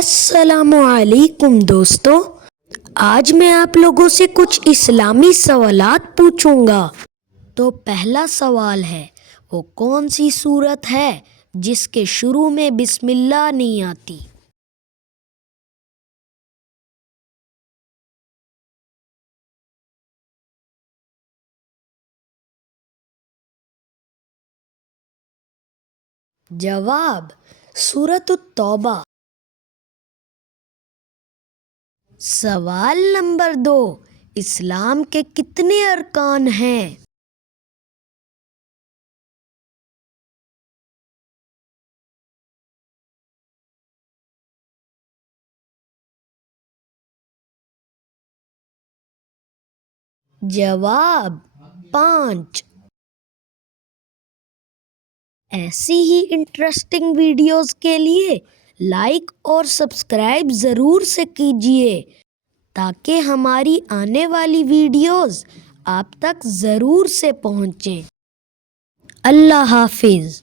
السلام علیکم دوستو، آج میں آپ لوگوں سے کچھ اسلامی سوالات پوچھوں گا۔ تو پہلا سوال ہے، وہ کون سی سورت ہے جس کے شروع میں بسم اللہ نہیں آتی؟ جواب: سورۃ التوبہ۔ سوال نمبر 2، اسلام کے کتنے ارکان ہیں؟ جواب: 5۔ ایسی ہی انٹرسٹنگ ویڈیوز کے لیے لائک اور سبسکرائب ضرور سے کیجیے تاکہ ہماری آنے والی ویڈیوز آپ تک ضرور سے پہنچیں۔ اللہ حافظ۔